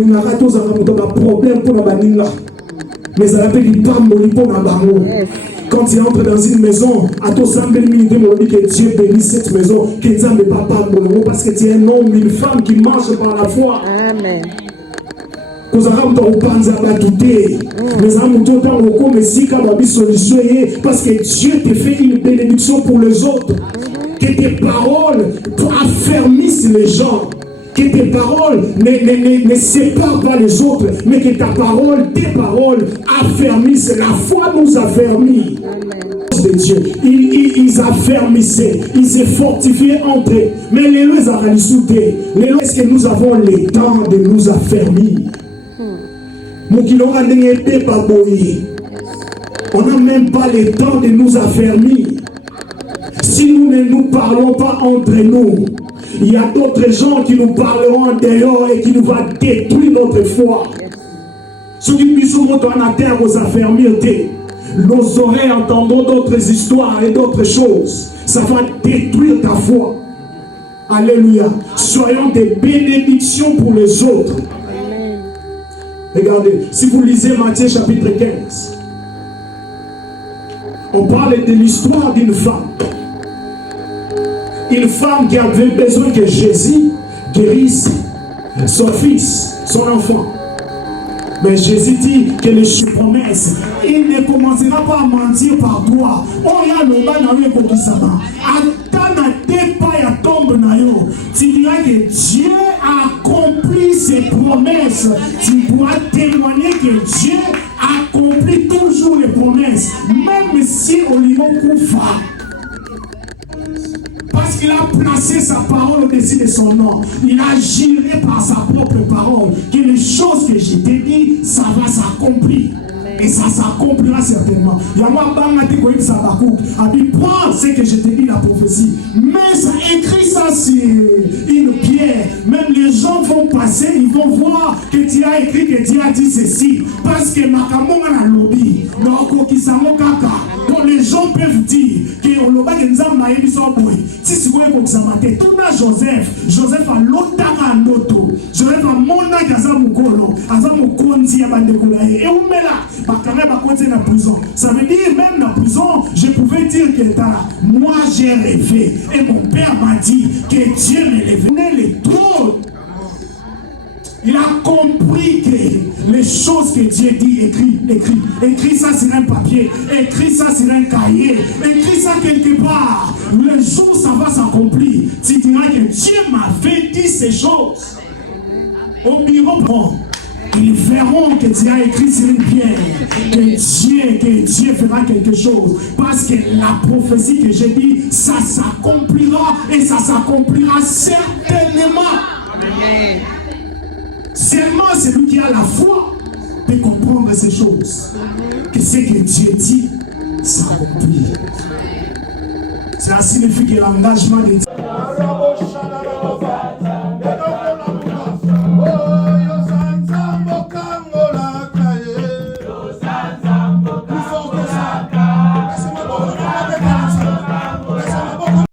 Il y a un problème pour la banine. Mais ça rappelle qu'il parle pour la banine. Quand il entre dans une maison, à tout ça, que Dieu bénisse cette maison, que Dieu ne va pas mourir parce que tu es un homme, une femme qui marche par la foi. Amen. Parce que Dieu te fait une bénédiction pour les autres. Que tes paroles affermissent les gens. Que tes paroles ne séparent pas les autres, mais que tes paroles affermissent. La foi nous affermit. De Dieu. Ils affermissaient, ils se fortifiaient entre eux. Mais les lois à résoudre. Est-ce que nous avons le temps de nous affermir? On n'a même pas le temps de nous affermir. Si nous ne nous parlons pas entre nous, il y a d'autres gens qui nous parleront dehors et qui nous vont détruire notre foi. Ceux qui puissent nous en terre vous affermir, nos oreilles entendront d'autres histoires et d'autres choses. Ça va détruire ta foi. Alléluia. Soyons des bénédictions pour les autres. Amen. Regardez, si vous lisez Matthieu chapitre 15, on parle de l'histoire d'une femme. Une femme qui avait besoin que Jésus guérisse son fils, son enfant. Mais Jésus dit que les promesses, il ne commencera pas à mentir par toi. Oh, il y a le bas dans le Kokisama. Attends à tes pas à tombe na yo. Tu diras que Dieu a accompli ses promesses. Tu pourras témoigner que Dieu accomplit toujours les promesses. Même si on lui koufa. Parce qu'il a placé sa parole au-dessus de son nom. Il a juré par sa propre parole que les choses que je t'ai dit, ça va s'accomplir. Et ça s'accomplira certainement. Il y a moi, prends ce que je t'ai dit, la prophétie. Mais ça écrit ça sur une pierre. Même les gens vont passer, ils vont voir que tu as écrit, que tu as dit ceci. Parce que Makamon a lobby. Donc les gens peuvent dire que Joseph a l'otaka ndoto. Joseph a mona kaza mukolo. Aza mukonzi ya bandekula. Et où met là? Dans prison. Ça veut dire même dans la prison, je pouvais dire que moi j'ai rêvé et mon père m'a dit que Dieu me lèverait le trône. Il a compris que les choses que Dieu dit, écrit ça sur un papier, écrit ça sur un cahier, écrit ça quelque part. Le jour ça va s'accomplir, tu diras que Dieu m'avait dit ces choses. Au bureau, ils verront que Dieu a écrit sur une pierre, que Dieu fera quelque chose. Parce que la prophétie que j'ai dit, ça s'accomplira et ça s'accomplira certainement. Amen. Seulement celui qui a la foi peut comprendre ces choses. Que ce que Dieu dit s'accomplit. Cela signifie que l'engagement de Dieu.